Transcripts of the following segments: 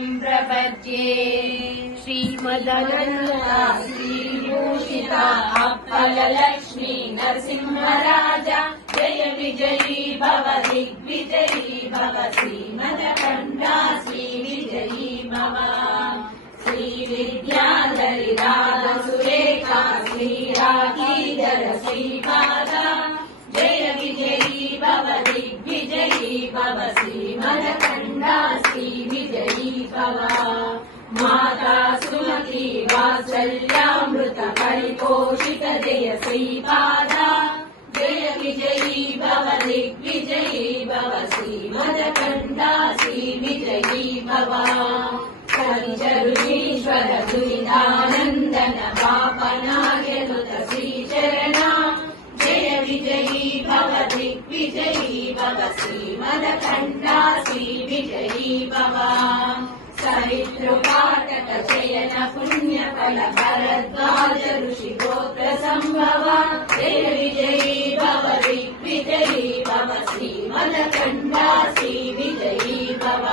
प्रपद्ये श्रीमदनन्दा श्रीभूषिता अप्पलक्ष्मी नरसिंहराजा जय विजयी भव दिग्विजयी भव श्रीमदकण्ठा श्रीविजयी भव श्रीविद्याधरी राधसुरेखा श्रीराधीधर श्रीपादा जय विजयी भव दिग्विजयी भव श्रीमदकण्ठा श्रीविजयी भव माता सुमती वात्सल्यामृत परिपोषित जय श्रीपादा जय विजयी भव दिग्विजयी भव श्रीमदकण्ठा श्रीविजयी भव पंचरुषीश्वर दुरितानन्दन पापनायनुत श्रीचरणा जय विजयी भव दिग्विजयी भव श्रीमदकण्ठा श्रीविजयी भव सरितृपाटक शयन पुण्यफल भरद्वाज ऋषि गोत्र संभव जय विजयी भव दिग्विजयी भव श्रीमदकण्ठा श्रीविजयी भव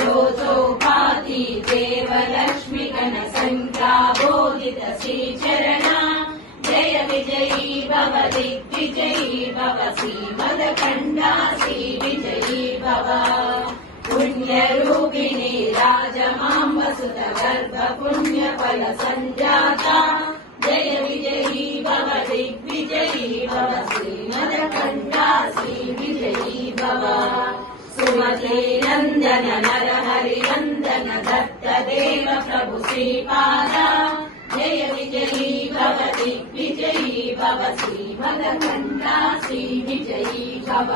जोजोपाति देवलक्ष्मी गण संख्या बोधित श्रीचरणा जय विजयी भव दिग्विजयी भव श्रीमदकण्ठा श्रीविजयी भव पुण्यरूपिणी राजमाम्बसुत गर्भ पुण्यफल संजाता जय विजयी भव दिग्विजयी भव श्रीमदकण्ठा श्रीविजयी भव सुमते नन्दन नरहरि नन्दन दत्त देव प्रभु श्रीपादा जय विजयी भव दिग्विजयी भव श्रीमदकण्ठा श्रीविजयी भव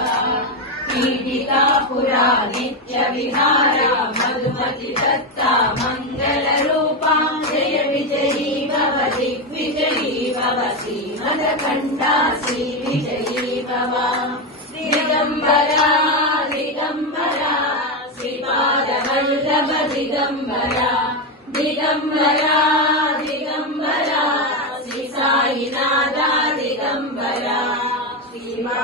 पीडिका पुरा नित्य विहारा मधुमति दत्ता मंगल रूपा जय विजयी भव दिग्विजयी भव श्रीमदकण्ठा श्रीविजयी भव दिगंबरा दिगंबरा श्रीपाद वल्लभ दिगंबरा दिगंबरा दिगंबरा श्री साईनाथ दिगंबरा श्रीमा